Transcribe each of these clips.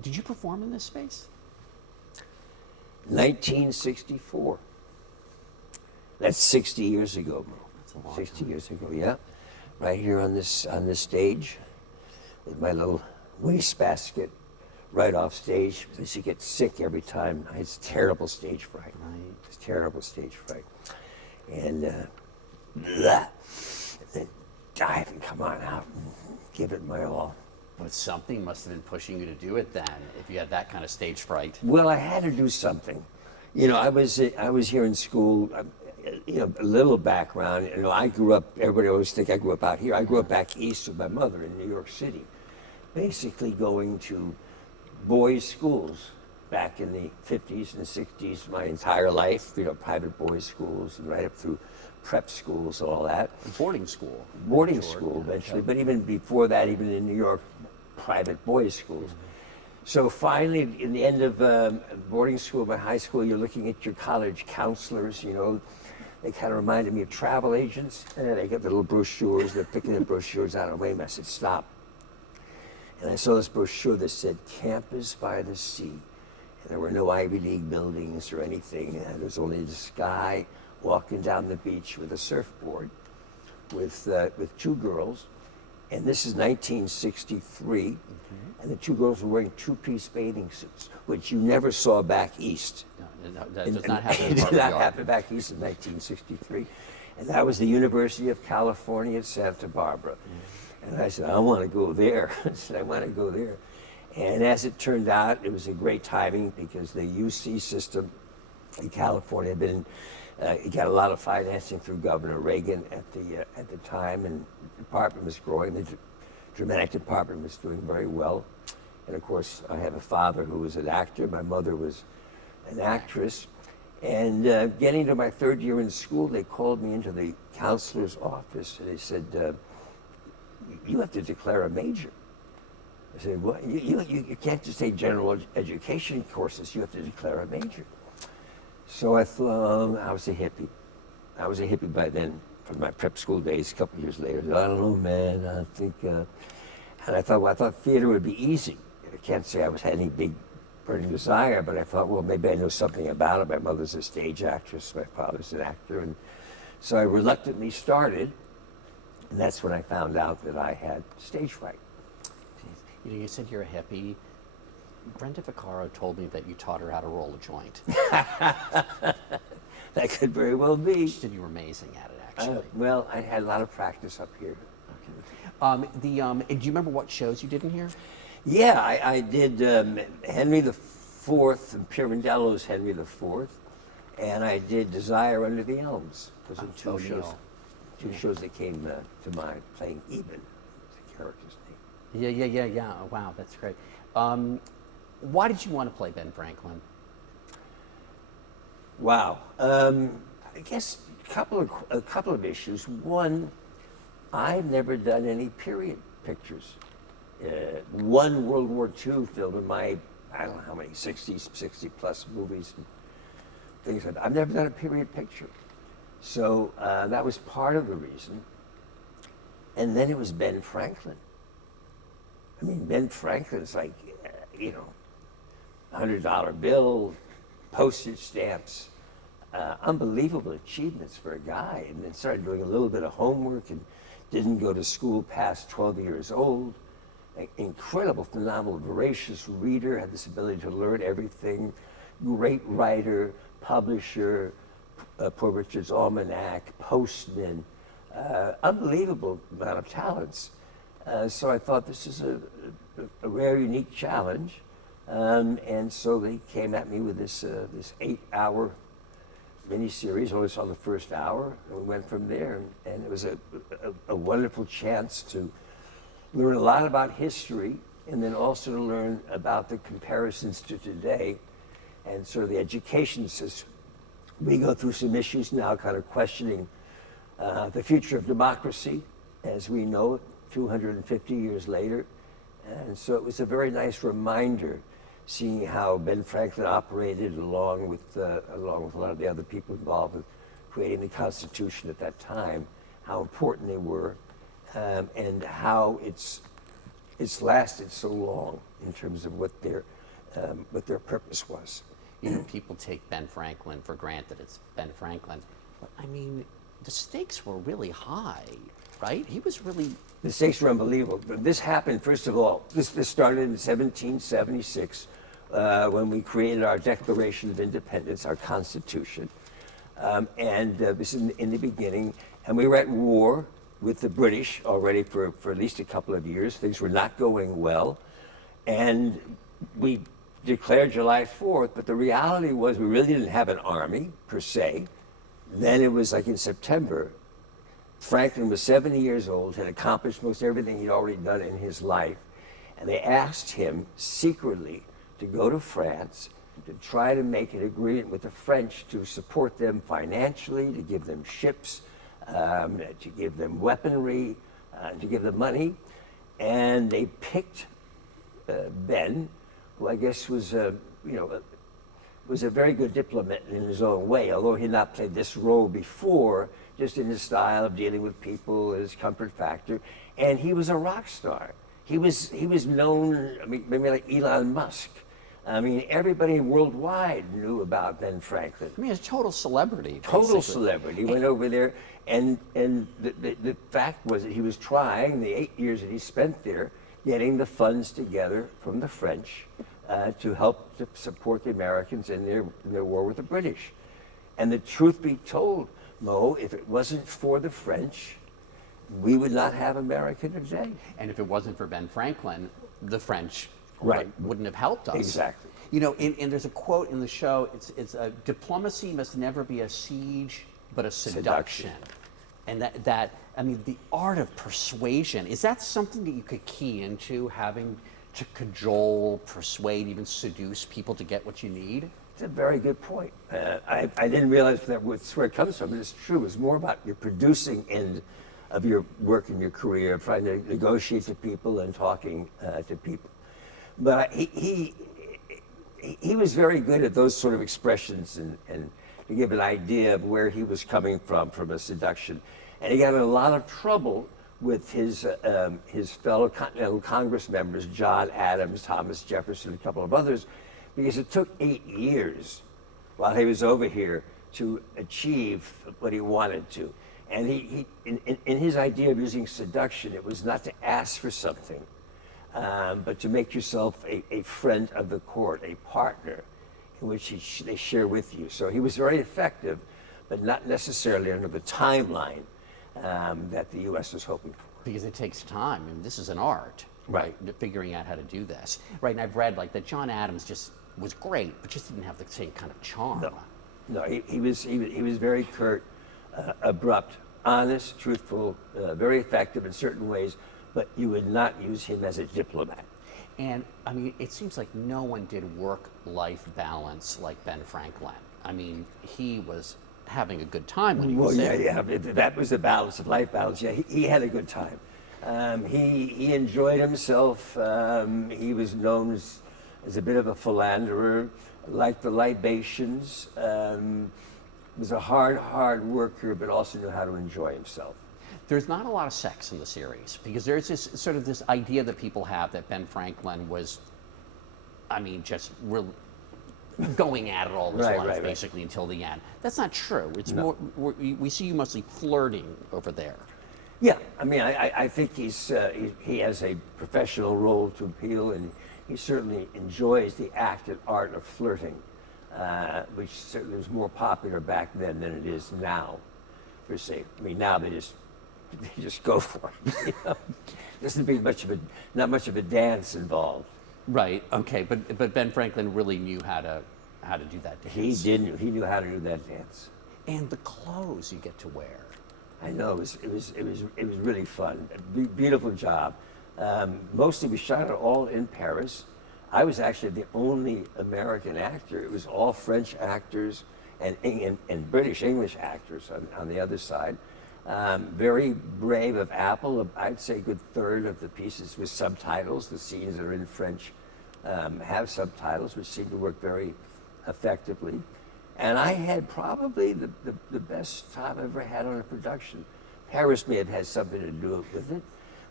Did you perform in this space? 1964. That's 60 years ago, Mo. That's a long 60 time. years ago, yeah. Right here on this stage, with my little wastebasket, right off stage. I used to get sick every time. It's terrible stage fright. Right. It's terrible stage fright. And then dive and come on out and give it my all. But something must have been pushing you to do it then, if you had that kind of stage fright. Well, I had to do something. You know, I was here in school. You know, a little background. You know, I grew up. Everybody always think I grew up out here. I grew up back east with my mother in New York City, basically going to boys' schools back in the 50s and 60s. My entire life, you know, private boys' schools, and right up through prep schools, all that. Boarding school. Boarding Short, school yeah. eventually, but even before that, even in New York, private boys' schools. So finally, in the end of boarding school, my high school, you're looking at your college counselors, you know. They kind of reminded me of travel agents. And they get the little brochures, they're picking the brochures out. Wait a minute, I said, stop. And I saw this brochure that said, Campus by the Sea. And there were no Ivy League buildings or anything. And there was only this guy walking down the beach with a surfboard with two girls. And this is 1963. And the two girls were wearing two-piece bathing suits, which you never saw back east. No, that does not happen in It did Harvard not Yard. happen back east in 1963. And that was the University of California at Santa Barbara. And I said, I want to go there. I said, I want to go there. And as it turned out, it was a great timing because the UC system in California had been, it got a lot of financing through Governor Reagan at the time, and the department was growing. The dramatic department was doing very well. And of course, I have a father who was an actor. My mother was an actress. And getting to my third year in school, they called me into the counselor's office and they said, you have to declare a major. I said, what? You can't just take general education courses, you have to declare a major. So I thought, I was a hippie. I was a hippie by then, from my prep school days, a couple years later. I don't know, man, I think, and I thought, well, I thought theater would be easy. I can't say I had any big burning desire, but I thought, well, maybe I know something about it. My mother's a stage actress, my father's an actor, and so I reluctantly started, and that's when I found out that I had stage fright. You know, you said you're a hippie. Brenda Vaccaro told me that you taught her how to roll a joint. That could very well be. She said you were amazing at it, actually. Well, I had a lot of practice up here. Okay. Do you remember what shows you did in here? Yeah, I did Henry IV and Pirandello's Henry IV, and I did Desire Under the Elms. Those are two shows. Two shows that came to mind, playing Eben, the character's name. Yeah. Oh, wow, that's great. Why did you want to play Ben Franklin? Wow. I guess a couple of issues. One, I've never done any period pictures. One World War II film in my, I don't know how many, 60 plus movies and things like that. I've never done a period picture. So that was part of the reason. And then it was Ben Franklin. I mean, Ben Franklin's like, you know, $100 bill, postage stamps, unbelievable achievements for a guy. And then started doing a little bit of homework and didn't go to school past 12 years old. Incredible, phenomenal, voracious reader, had this ability to learn everything. Great writer, publisher, Poor Richard's Almanac, postman, unbelievable amount of talents. So I thought this is a rare, unique challenge. And so they came at me with this 8-hour miniseries. I only saw the first hour, and we went from there. And it was a wonderful chance to learn a lot about history, and then also to learn about the comparisons to today, and sort of the education system. We go through some issues now, kind of questioning the future of democracy as we know it 250 years later. And so it was a very nice reminder, seeing how Ben Franklin operated along with a lot of the other people involved with creating the Constitution at that time, how important they were, and how it's lasted so long in terms of what their purpose was. You know, people take Ben Franklin for granted. It's Ben Franklin. But I mean, the stakes were really high, right? He was really... The stakes were unbelievable. But this happened, first of all, this started in 1776 when we created our Declaration of Independence, our Constitution. And this is in the beginning. And we were at war with the British already for at least a couple of years. Things were not going well. And we declared July 4th, but the reality was we really didn't have an army per se. Then it was like in September, Franklin was 70 years old, had accomplished most everything he'd already done in his life. And they asked him secretly to go to France to try to make an agreement with the French to support them financially, to give them ships, to give them weaponry, to give them money. And they picked Ben, who I guess was a very good diplomat in his own way, although he had not played this role before, just in his style of dealing with people, his comfort factor. And he was a rock star. He was known, I mean, maybe like Elon Musk. I mean, everybody worldwide knew about Ben Franklin. I mean, he's a total celebrity. Total basically. celebrity. He went over there, and the fact was that he was trying, the 8 years that he spent there, getting the funds together from the French to help to support the Americans in their war with the British. And the truth be told, Mo, if it wasn't for the French, we would not have America today. And if it wasn't for Ben Franklin, the French Right. wouldn't have helped us. Exactly. You know, and there's a quote in the show, it's diplomacy must never be a siege, but a seduction. And that, I mean, the art of persuasion, is that something that you could key into, having to cajole, persuade, even seduce people to get what you need? It's a very good point. I didn't realize that was where it comes from, but it's true. It's more about your producing end of your work and your career, trying to negotiate to people and talking to people. But he was very good at those sort of expressions and to give an idea of where he was coming from a seduction. And he got in a lot of trouble with his fellow Continental Congress members, John Adams, Thomas Jefferson, a couple of others, because it took 8 years while he was over here to achieve what he wanted to. And he in his idea of using seduction, it was not to ask for something, but to make yourself a friend of the court, a partner in which they share with you. So he was very effective, but not necessarily under the timeline that the U.S. was hoping for. Because it takes time, and this is an art, Right. Figuring out how to do this. Right, and I've read like that John Adams just was great, but just didn't have the same kind of charm. No, he was very curt, abrupt, honest, truthful, very effective in certain ways, but you would not use him as a diplomat. And I mean, it seems like no one did work-life balance like Ben Franklin. I mean, he was having a good time when he was there. Yeah, that was the balance of life balance. Yeah, he had a good time. He enjoyed himself. He was known as a bit of a philanderer, liked the libations. Was a hard worker, but also knew how to enjoy himself. There's not a lot of sex in the series because there's this idea that people have that Ben Franklin was, I mean, just really going at it all his life, basically, until the end. That's not true. It's more, we see you mostly flirting over there. Yeah, I mean, I think he has a professional role to appeal, and he certainly enjoys the act and art of flirting, which certainly was more popular back then than it is now, per se. I mean, now they just go for it. You know? Doesn't be not much of a dance involved. Right. Okay. But Ben Franklin really knew how to do that dance. He did. He knew how to do that dance. And the clothes you get to wear. I know it was really fun. Beautiful job. Mostly we shot it all in Paris. I was actually the only American actor. It was all French actors and British English actors on the other side. Very brave of Apple. I'd say a good third of the pieces with subtitles. The scenes that are in French have subtitles, which seem to work very effectively. And I had probably the best time I ever had on a production. Paris may have had something to do with it,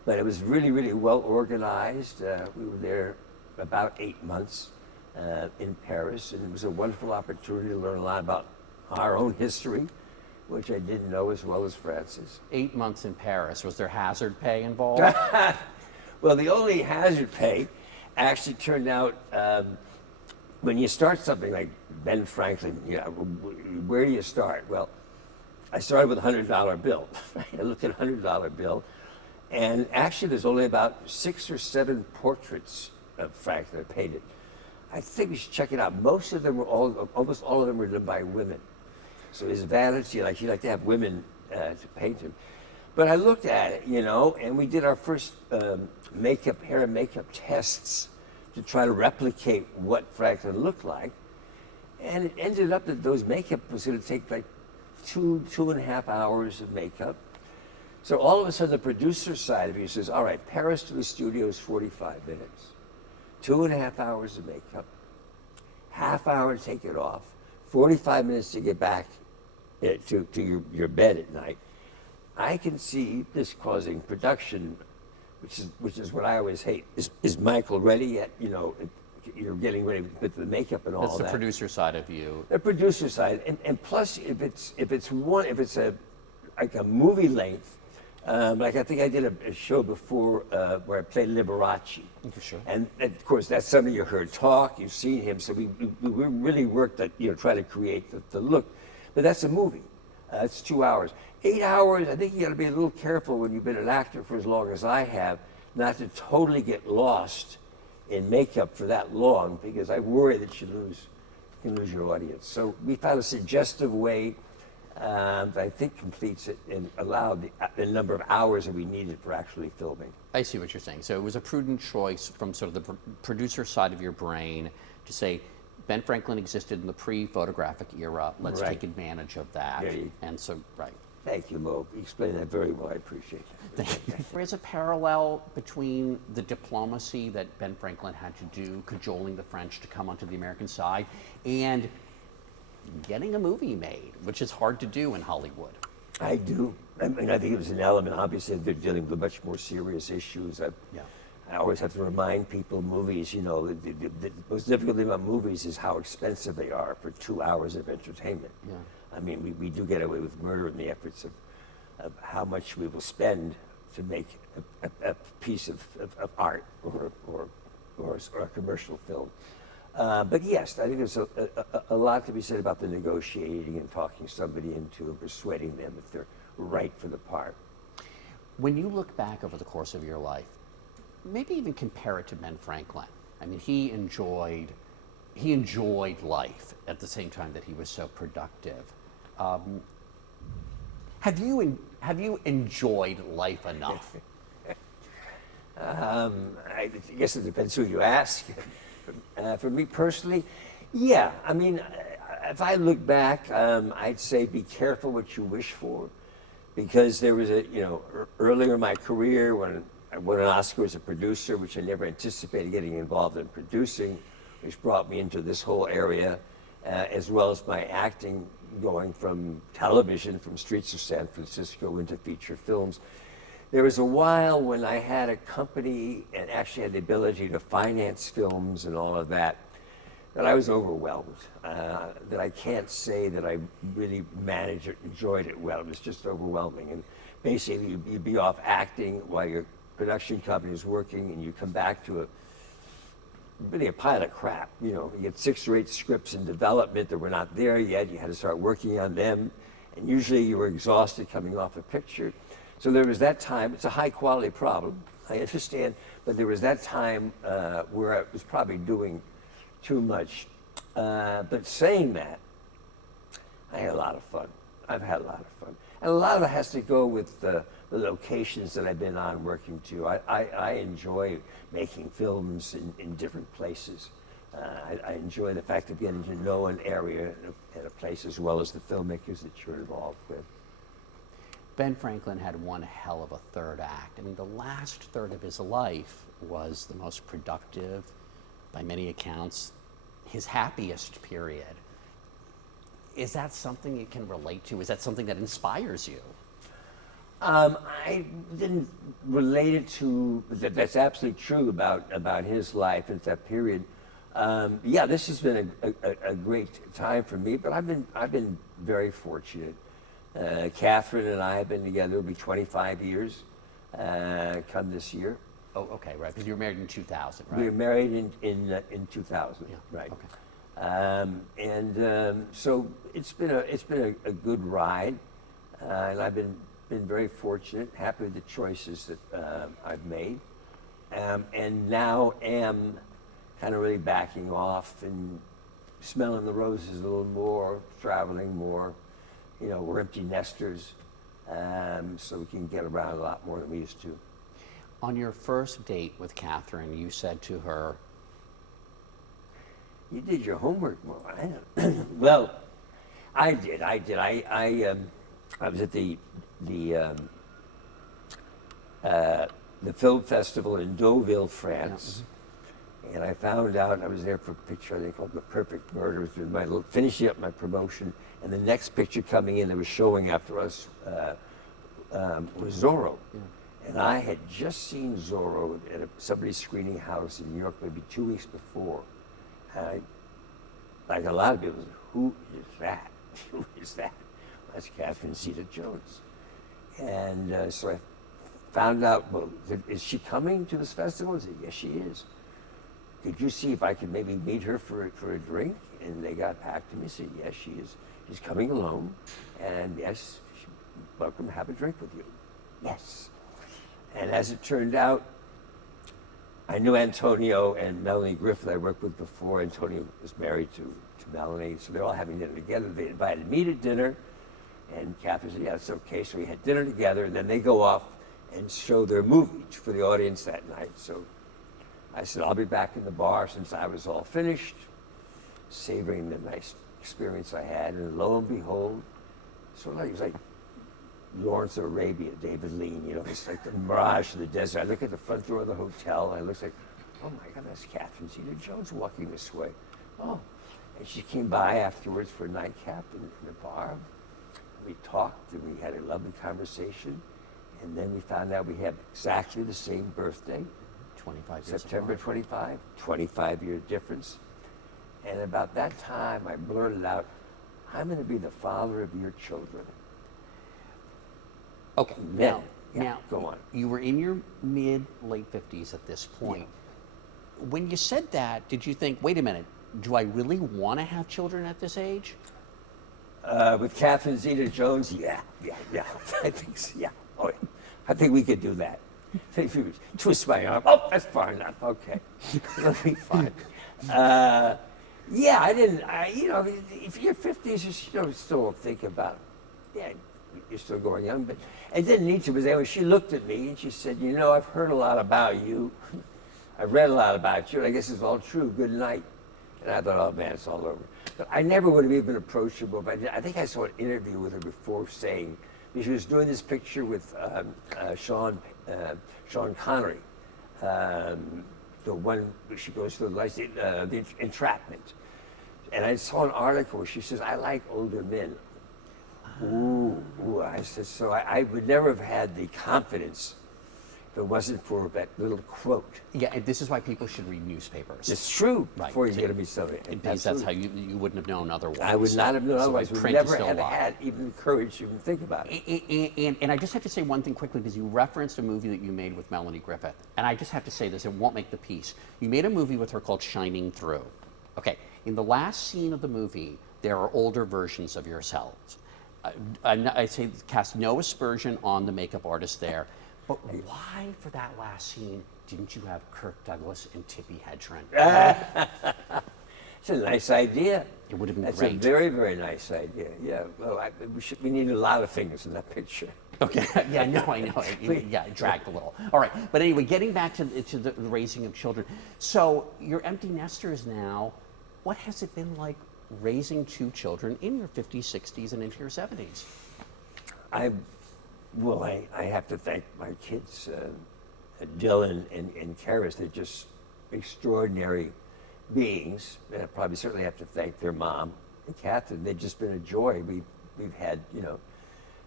But it was really, really well organized. We were there about 8 months in Paris, and it was a wonderful opportunity to learn a lot about our own history, which I didn't know as well as Francis. 8 months in Paris. Was there hazard pay involved? Well, the only hazard pay actually turned out when you start something like Ben Franklin, where do you start? Well, I started with a $100 bill. I looked at a $100 bill, and actually there's only about 6 or 7 portraits of Franklin painted. I think we should check it out. Most of them were almost all of them were done by women. So his vanity, he liked to have women to paint him. But I looked at it, and we did our first hair and makeup tests to try to replicate what Franklin looked like. And it ended up that those makeup was going to take like 2.5 hours of makeup. So all of a sudden the producer side of you says, all right, Paris to the studio is 45 minutes. 2.5 hours of makeup, half hour to take it off, 45 minutes to get back to your bed at night. I can see this causing production, which is what I always hate. Is Michael ready yet? You're getting ready with the makeup and all That's that. the producer side of you. The producer side, and plus if it's like a movie length, like I think I did a show before where I played Liberace. For sure. And of course, that's somebody you heard talk, you've seen him, so we really worked at, try to create the look. But that's a movie. It's 2 hours. 8 hours, I think you gotta be a little careful when you've been an actor for as long as I have, not to totally get lost in makeup for that long, because I worry that you can lose your audience. So we found a suggestive way that I think completes it and allowed the number of hours that we needed for actually filming. I see what you're saying. So it was a prudent choice from sort of the producer side of your brain to say, Ben Franklin existed in the pre-photographic era. Let's take advantage of that. And so, right. Thank you, Mo. You explained that very well. I appreciate that. There is a parallel between the diplomacy that Ben Franklin had to do, cajoling the French to come onto the American side, and getting a movie made, which is hard to do in Hollywood. I do. I mean, I think it was an element. Obviously, they're dealing with much more serious issues. I always have to remind people, movies, the most difficult thing about movies is how expensive they are for 2 hours of entertainment. Yeah. I mean, we do get away with murder in the efforts of how much we will spend to make a piece of art or a commercial film. But yes, I think there's a lot to be said about the negotiating and talking somebody into and persuading them if they're right for the part. When you look back over the course of your life, maybe even compare it to Ben Franklin. I mean, he enjoyed life at the same time that he was so productive. Have you enjoyed life enough? I guess it depends who you ask. For me personally, yeah. I mean, if I look back, I'd say be careful what you wish for, because there was earlier in my career when I won an Oscar as a producer, which I never anticipated getting involved in producing, which brought me into this whole area, as well as my acting, going from television, from Streets of San Francisco into feature films. There was a while when I had a company and actually had the ability to finance films and all of that, that I was overwhelmed, that I can't say that I really managed or enjoyed it well. It was just overwhelming. And basically you'd be off acting while your production company is working, and you come back to really a pile of crap. You get 6 or 8 scripts in development that were not there yet. You had to start working on them, and usually you were exhausted coming off a picture. So there was that time. It's a high quality problem, I understand, but there was that time where I was probably doing too much. But saying that, I had a lot of fun. I've had a lot of fun. And a lot of it has to go with the locations that I've been on working to. I enjoy making films in different places. I enjoy the fact of getting to know an area and a place, as well as the filmmakers that you're involved with. Ben Franklin had one hell of a third act. I mean, the last third of his life was the most productive, by many accounts, his happiest period. Is that something you can relate to? Is that something that inspires you? I didn't relate it to that. That's absolutely true about his life at that period. Yeah, this has been a great time for me, but I've been very fortunate. Catherine and I have been together. It'll be 25 years come this year. Oh, okay, right. Because you were married in 2000, right? We were married in 2000, Yeah. right? Okay. So it's been a good ride, and I've been very fortunate, happy with the choices that I've made, and now am kind of really backing off and smelling the roses a little more, traveling more. You know, we're empty nesters, so we can get around a lot more than we used to. On your first date with Catherine, you said to her, "You did your homework, Mo." Well, I did. I was at the film festival in Deauville, France, and I found out I was there for a picture I think called "The Perfect Murder," with finishing up my promotion, and the next picture coming in that was showing after us was Zorro. And I had just seen Zorro at somebody's screening house in New York maybe 2 weeks before. And like a lot of people, who is that? Who is that? That's Catherine Zeta-Jones. And so I found out, well, is she coming to this festival? I said, yes, she is. Could you see if I could maybe meet her for a drink? And they got back to me and said, yes, she is. She's coming alone. And yes, welcome to have a drink with you. Yes. And as it turned out, I knew Antonio and Melanie Griffith I worked with before. Antonio was married to Melanie, so they're all having dinner together. They invited me to dinner, and Catherine said, yeah, it's okay. So we had dinner together, and then they go off and show their movie for the audience that night. So I said, I'll be back in the bar since I was all finished, savoring the nice experience I had. And lo and behold, sort of like, it was like Lawrence of Arabia, David Lean, you know, it's like the mirage of the desert. I look at the front door of the hotel, and it looks like, oh my God, that's Catherine Zeta-Jones walking this way. Oh, and she came by afterwards for a nightcap in the bar. We talked, and we had a lovely conversation, and then we found out we had exactly the same birthday. 25 years September 25, 25-year difference. And about that time, I blurted out, I'm going to be the father of your children. Okay, Now, now, go on. You were in your late 50s at this point. Yeah. When you said that, did you think, wait a minute, do I really want to have children at this age? With Catherine Zeta-Jones, yeah. I think so, yeah. Oh, yeah. I think we could do that. If you twist my arm, oh, that's far enough. Okay, it'll be fine. Yeah, you know, if you're 50s, you still think about, yeah, you're still going young, but I didn't need to. Because anyway, she looked at me and she said, you know, I've heard a lot about you. I've read a lot about you, and I guess it's all true. Good night. And I thought, oh man, it's all over. But I never would have even approached her, but I think I saw an interview with her before saying, because she was doing this picture with Sean Connery, the one where she goes to the entrapment. And I saw an article where she says, I like older men. Ooh, I said, so I would never have had the confidence if it wasn't for that little quote. Yeah, and this is why people should read newspapers. It's true, Right. before you get to be somebody. Because that's how you wouldn't have known otherwise. I would not have known So otherwise. We print is never still have alive. had even the courage to even think about it. And I just have to say one thing quickly, because you referenced a movie that you made with Melanie Griffith. And I just have to say this, it won't make the piece. You made a movie with her called Shining Through. Okay, in the last scene of the movie, there are older versions of yourselves. I say cast no aspersion on the makeup artist there, but why for that last scene didn't you have Kirk Douglas and Tippi Hedren? It's a nice idea. It would have been That's great. a very, very nice idea. Yeah, well, we need a lot of fingers in that picture. Okay, yeah, I know. Yeah, it dragged a little. All right, but anyway, getting back to the raising of children. So you're empty nesters now. What has it been like raising two children in your 50s, 60s, and into your 70s? I have to thank my kids, Dylan and Karis. They're just extraordinary beings. And I probably certainly have to thank their mom and Catherine. They've just been a joy. We've had,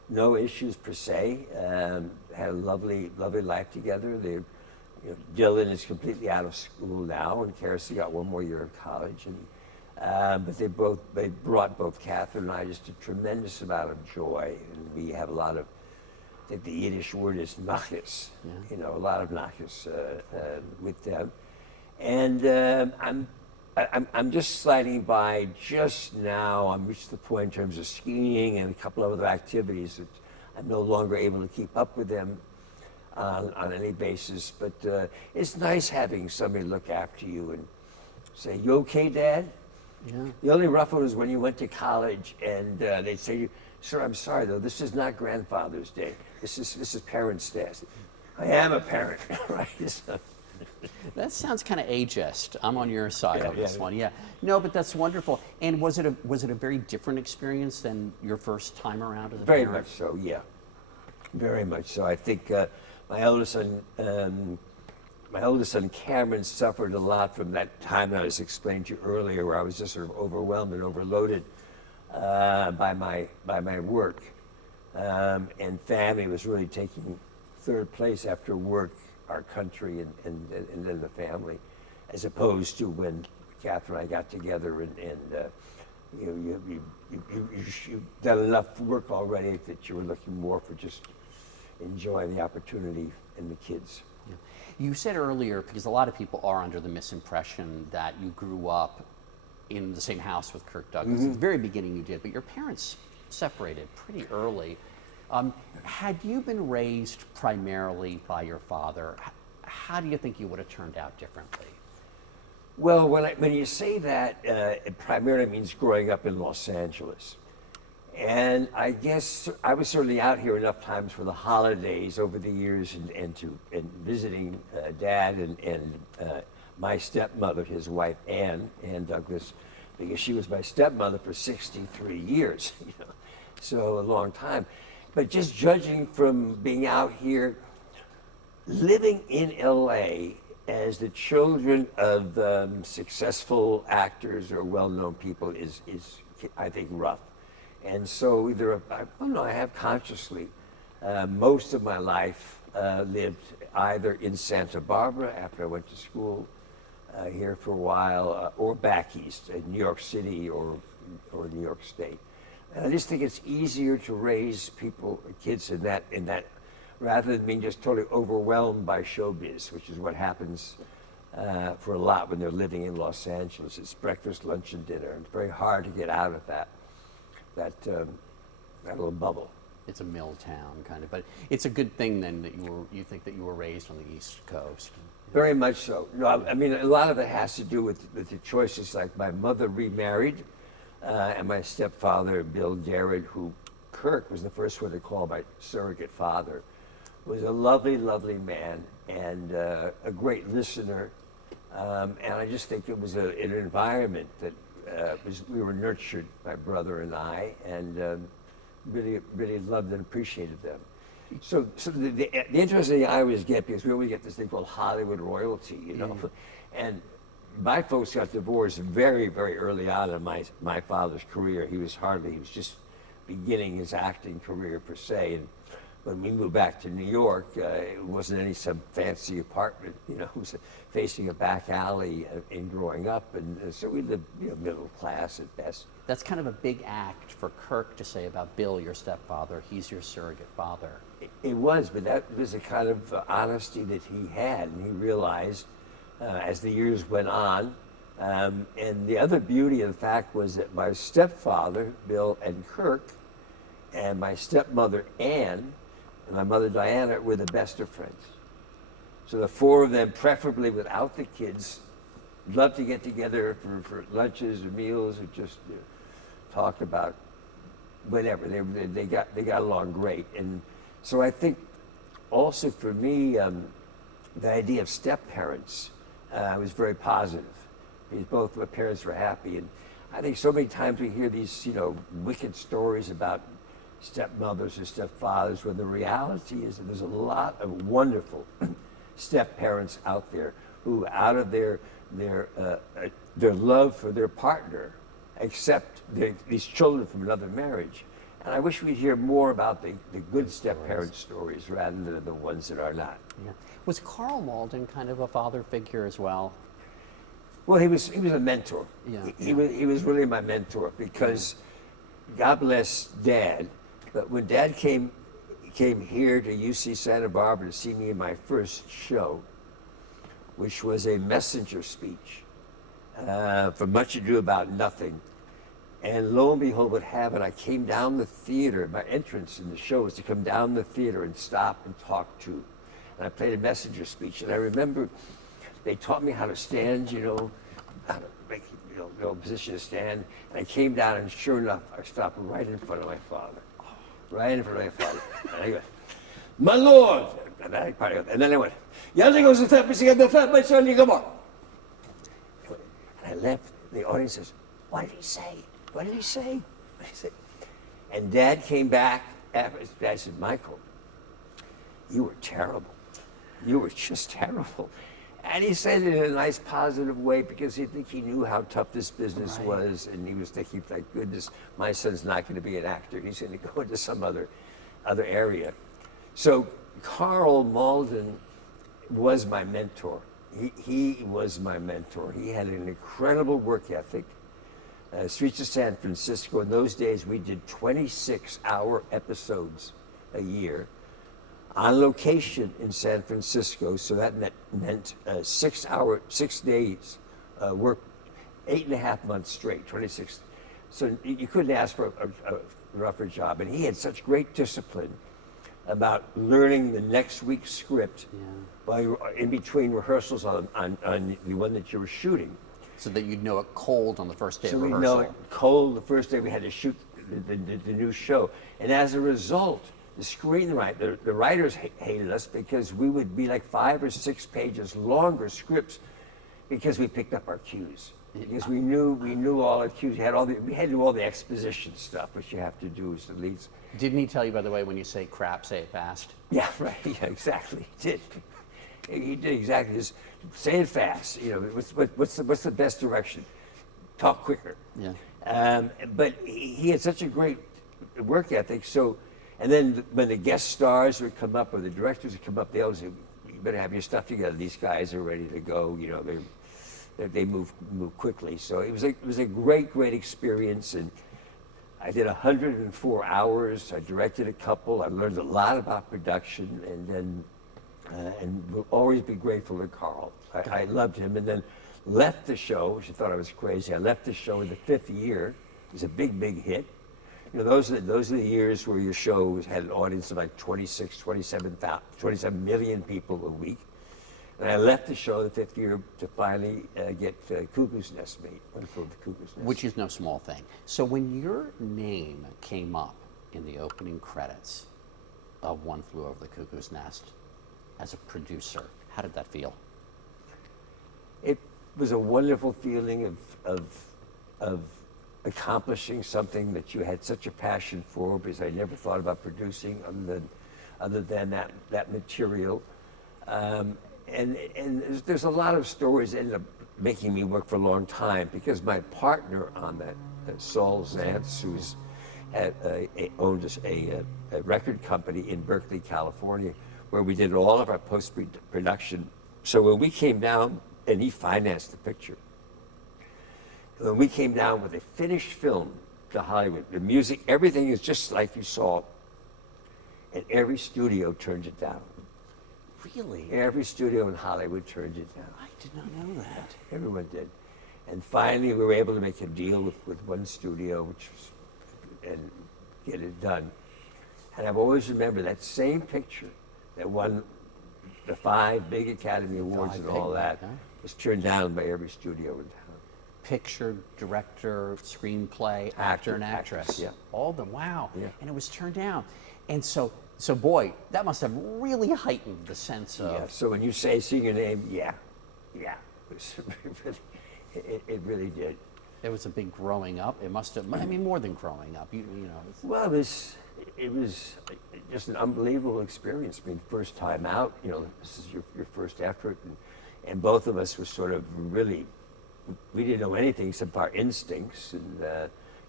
no issues per se. Had a lovely life together. Dylan is completely out of school now, and Kersey got one more year of college. And but they brought both Catherine and I just a tremendous amount of joy, and we have a lot of. I think the Yiddish word is nachis. Yeah. A lot of nachis with them. And I'm just sliding by just now. I'm reached the point in terms of skiing and a couple of other activities that I'm no longer able to keep up with them on any basis. But it's nice having somebody look after you and say, "You okay, Dad?" Yeah. The only rough one was when you went to college and they'd say, "Sir, I'm sorry though, this is not Grandfather's Day. This is Parents' Day." I am a parent, right? So, That sounds kind of ageist. I'm on your side Yeah, on this yeah. one. Yeah. No, but that's wonderful. And was it a very different experience than your first time around as a very parent? much so, yeah. Very much so. I think my eldest son Cameron suffered a lot from that time that I was explaining to you earlier, where I was just sort of overwhelmed and overloaded by my work, and family was really taking third place after work, our country, and then the family, as opposed to when Catherine and I got together and you've done enough work already that you were looking more for just enjoying the opportunity and the kids. Yeah. You said earlier, because a lot of people are under the misimpression that you grew up in the same house with Kirk Douglas. At the very beginning you did, but your parents separated pretty early. Had you been raised primarily by your father, how do you think you would have turned out differently? Well, when you say that, it primarily means growing up in Los Angeles. And I guess I was certainly out here enough times for the holidays over the years and visiting Dad and my stepmother, his wife, Ann Douglas, because she was my stepmother for 63 years, so a long time. But just judging from being out here, living in LA as the children of successful actors or well-known people is I think, rough. And so I have consciously, most of my life lived either in Santa Barbara after I went to school here for a while, or back east in New York City or New York State. And I just think it's easier to raise kids in that, rather than being just totally overwhelmed by showbiz, which is what happens for a lot when they're living in Los Angeles. It's breakfast, lunch, and dinner. It's very hard to get out of that little bubble. It's a mill town kind of, but it's a good thing then that you think that you were raised on the East Coast. Very much so. No, I mean, a lot of it has to do with the choices. Like my mother remarried, and my stepfather, Bill Garrett, who Kirk was the first one to call my surrogate father, was a lovely, lovely man and a great listener. And I just think it was an environment that we were nurtured, my brother and I, and really, really loved and appreciated them. So the interesting thing I always get, because we always get this thing called Hollywood royalty, and my folks got divorced very, very early on in my father's career. He was just beginning his acting career per se. And when we moved back to New York, it wasn't some fancy apartment, it was facing a back alley in growing up. And so we lived, middle class at best. That's kind of a big act for Kirk to say about Bill, your stepfather. He's your surrogate father. It was, but that was a kind of honesty that he had, and he realized as the years went on. And the other beauty of the fact was that my stepfather, Bill, and Kirk, and my stepmother, Ann, and my mother, Diana, were the best of friends. So the four of them, preferably without the kids, loved to get together for lunches or meals or just talk about whatever. They got along great. And so I think also for me, the idea of step-parents was very positive, because both my parents were happy. And I think so many times we hear these, wicked stories about stepmothers or stepfathers, when the reality is that there's a lot of wonderful step-parents out there who, out of their love for their partner, accept these children from another marriage. And I wish we'd hear more about the good step-parent stories rather than the ones that are not. Yeah. Was Karl Malden kind of a father figure as well? Well, he was a mentor. Yeah, He was really my mentor because God bless Dad, but when Dad came here to UC Santa Barbara to see me in my first show, which was a messenger speech for Much Ado About Nothing. And lo and behold, what happened, I came down the theater. My entrance in the show was to come down the theater and stop and talk to. And I played a messenger speech. And I remember they taught me how to stand, how to make, position to stand. And I came down, and sure enough, I stopped right in front of my father. Right in front of my father. And I go, "My Lord!" And then I went, "Yalla goes the fat, the fat, my son, you come on." And I left. The audience says, "What did he say? What did he say?" I said, and Dad came back after. Dad said, "Michael, you were terrible. You were just terrible." And he said it in a nice, positive way because he knew how tough this business was, and he was thinking, "Thank goodness, my son's not going to be an actor. He's going to go into some other area." So Karl Malden was my mentor. He was my mentor. He had an incredible work ethic. Streets of San Francisco, in those days, we did 26-hour episodes a year on location in San Francisco. So that meant 6 days work, 8.5 months straight, 26. So you couldn't ask for a rougher job. And he had such great discipline about learning the next week's script in between rehearsals on the one that you were shooting. So that you'd know it cold on the first day of rehearsal. So we know it cold the first day we had to shoot the new show. And as a result, the writers hated us because we would be like 5 or 6 pages longer scripts because we picked up our cues. Because we knew all our cues. We had to do all the exposition stuff, which you have to do as the leads. Didn't he tell you, by the way, when you say crap, say it fast? Yeah, right. Yeah, exactly. He did. He did exactly. Just say it fast. What's the best direction? Talk quicker. Yeah. But he had such a great work ethic. So, and then when the guest stars would come up or the directors would come up, they always say, "You better have your stuff together. These guys are ready to go." They move quickly. So it was a great experience. And I did 104 hours. I directed a couple. I learned a lot about production, and then and will always be grateful to Karl. I loved him, and then left the show. She thought I was crazy. I left the show in the 5th year. It was a big hit. Those are the years where your show had an audience of like 27 million people a week. And I left the show the 5th year to finally get Cuckoo's Nest made. One Flew Over the Cuckoo's Nest. Which is no small thing. So when your name came up in the opening credits of One Flew Over the Cuckoo's Nest as a producer, how did that feel? It was a wonderful feeling of accomplishing something that you had such a passion for, because I never thought about producing other than that material. And there's a lot of stories that ended up making me work for a long time, because my partner on that, Saul Zantz, who's owned a record company in Berkeley, California, where we did all of our post-production. So when we came down, and he financed the picture, when we came down with a finished film to Hollywood, the music, everything is just like you saw, and every studio turned it down. Really? Every studio in Hollywood turned it down. I did not know that. Everyone did. And finally, we were able to make a deal with one studio, and get it done. And I've always remembered that same picture that won the 5 big Academy Awards and all that was turned down by every studio in town. Picture, director, screenplay, actor, and actress. Yeah. All of them, wow. Yeah. And it was turned down. And so boy, that must have really heightened the sense of... Yeah, so when you say, sing your name, yeah. It really did. It was a big growing up. It must have, I mean, more than growing up. Well, it was just an unbelievable experience. I mean, first time out, this is your first effort. And both of us were sort of really, we didn't know anything except our instincts. And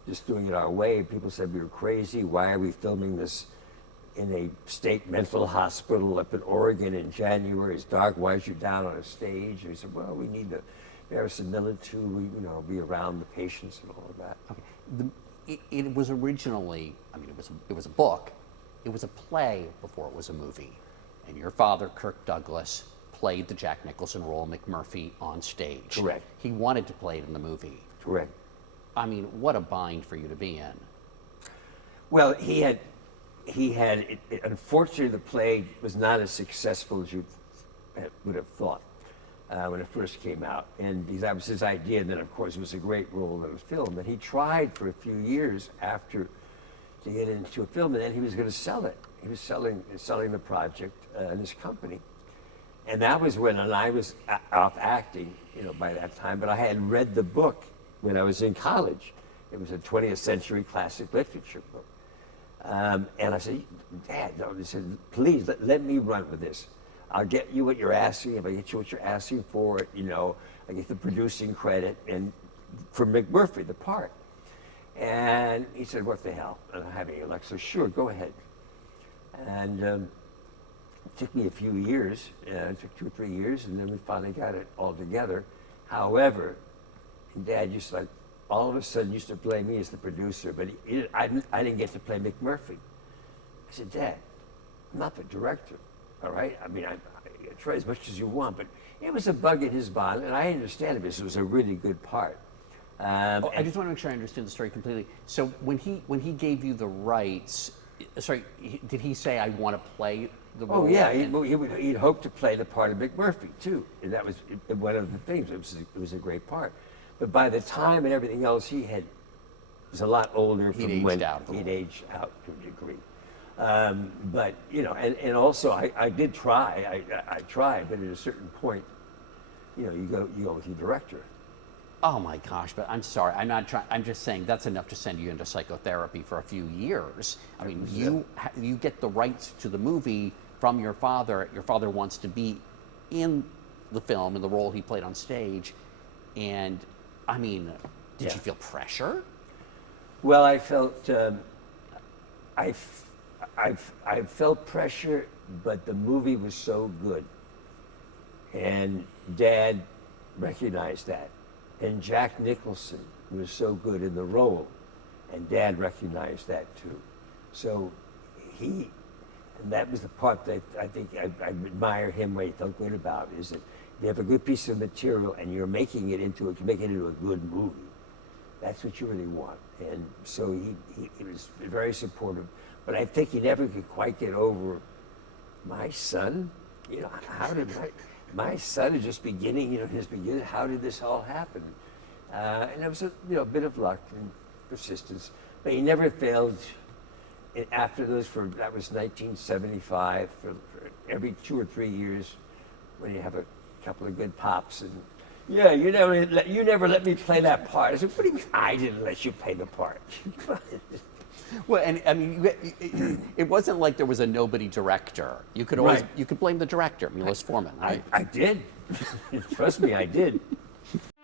just doing it our way. People said we were crazy. Why are we filming this in a state mental hospital up in Oregon in January? It's dark. Why is you down on a stage? And we said, well, we need the verisimilitude, be around the patients and all of that. Okay. It was originally, I mean, it was a book. It was a play before it was a movie. And your father, Kirk Douglas, played the Jack Nicholson role, McMurphy, on stage. Correct. He wanted to play it in the movie. Correct. I mean, what a bind for you to be in. Well, he had, unfortunately, the play was not as successful as you would have thought when it first came out. And that was his idea. And then, of course, it was a great role that was filmed. And he tried for a few years after to get into a film, and then he was going to sell it. He was selling the project in his company. And that was when, and I was off acting, by that time, but I had read the book when I was in college. It was a 20th century classic literature book. And I said, Dad, no, he said, please let me run with this. I'll get you what you're asking. If I get you what you're asking for, I get the producing credit and for McMurphy, the part. And he said, what the hell? And I'm having a luck. So sure, go ahead. And it took me a few years. It took 2 or 3 years, and then we finally got it all together. However, Dad used to, all of a sudden, used to blame me as the producer, but I didn't get to play McMurphy. I said, Dad, I'm not the director, all right? I mean, I try as much as you want, but it was a bug in his bonnet, and I understand it because it was a really good part. I just want to make sure I understand the story completely. So when he gave you the rights, did he say, I want to play the role? Oh, yeah, he'd hoped to play the part of McMurphy, too. And that was one of the things. It was a great part. But by the time and everything else, he was a lot older. He'd aged out to a degree. But, and also I did try. I tried, but at a certain point, you go with your director. Oh my gosh, but I'm sorry. I'm not trying. I'm just saying that's enough to send you into psychotherapy for a few years. I mean, you get the rights to the movie from your father. Your father wants to be in the film, in the role he played on stage. And I mean, did you feel pressure? Well, I felt I felt pressure, but the movie was so good, and Dad recognized that. And Jack Nicholson was so good in the role, and Dad recognized that too. So and that was the part that I think I admire him, what he felt good about, is that you have a good piece of material and you're making it into a good movie. That's what you really want. And so he was very supportive. But I think he never could quite get over my son. How did my son is just beginning, his beginning. How did this all happen? And it was a bit of luck and persistence, but he never failed. After that was 1975. For every 2 or 3 years, when you have a couple of good pops, and you never let me play that part. I said, what do you mean I didn't let you play the part? Well, and I mean, it wasn't like there was a nobody director. You could always you could blame the director, Milos Forman, right? I did. Trust me, I did.